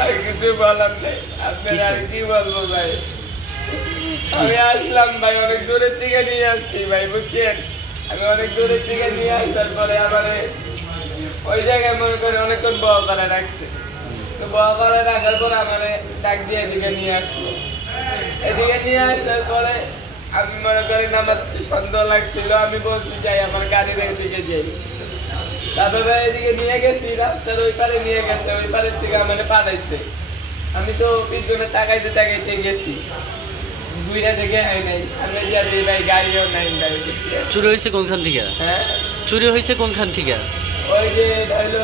আর কিছু বলার নেই, আপনার আর কি বলবো ভাই। আমি আসলাম ভাই, অনেক দূরের থেকে নিয়ে আসছি ভাই, বুঝছেন? আমি অনেক দূরের থেকে নিয়ে আসার পরে আবার ওই জায়গায় মনে করি অনেকক্ষণ বড় করে রাখছে। তো বড় করে রাখার পরে আমার ডাক দিয়ে এদিকে নিয়ে আসলো। এদিকে নিয়ে আসার পরে আমি মনে করি আমার সন্দেহ লাগছিল, আমি বলছি যাই আমার গাড়ির এদিকে যাই। তারপরে এদিকে নিয়ে গেছি, রাস্তার ওই পারে নিয়ে গেছে, ওই পারের থেকে আমার পাঠাইছে। আমি তো পিছনে তাকাইতে তাকাইতে গেছি, ঘুরে দেখে হয় নাই, সামনে যাবে ভাই গাড়িও নাই। চুরি হয়েছে কোনখান থেকে? হ্যাঁ, চুরি হয়েছে কোনখান থেকে? ওই যে হইলো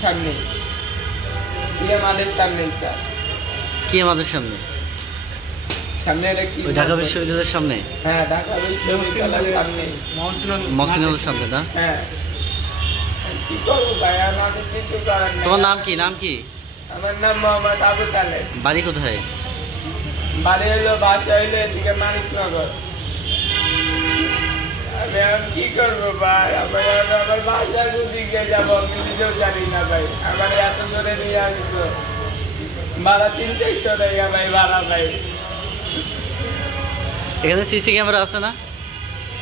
সামনে, মাঠের সামনে। কি আমাদের সামনে? সামনে ঢাকা বিশ্ববিদ্যালয়ের সামনে? হ্যাঁ, ঢাকা বিশ্ববিদ্যালয়ের সামনে, মহসিনের সামনে না? হ্যাঁ। কি করবো ভাই, আমাদের কিছু করার নেই। তোমার নাম কি? নাম কি? আমার নাম মোহাম্মদ আবু তালেব। বাড়ি কোথায়? বাড়ি হইলো, বাসা হইলো এদিকে মানিকনগর। আমি এখন কি করবো ভাই, আমার বাসা দিকে যাবো আমি নিজেও জানি না ভাই। আমার এত জোরে নিয়ে আসবো, ভাড়া 300-400 টাকা ভাই ভাড়া ভাই। এখানে সিসি ক্যামেরা আছে না?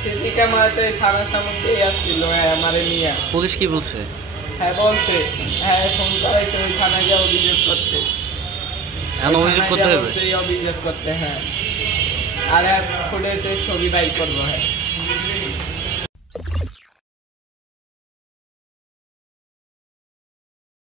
সিসি ক্যামেরাতে থানার সামনেই আসছিল। হ্যাঁ, আমারে নিয়ে। পুলিশ কি বলছে? হ্যাঁ বলছে, হ্যাঁ ফোন করাইছে ওই থানায় গিয়ে অভিযোগ করতে। এখন অভিযোগ করতে হবে? অভিযোগ করতে, হ্যাঁ। আর ফুটেছে ছবি বাইক করবো। হ্যাঁ।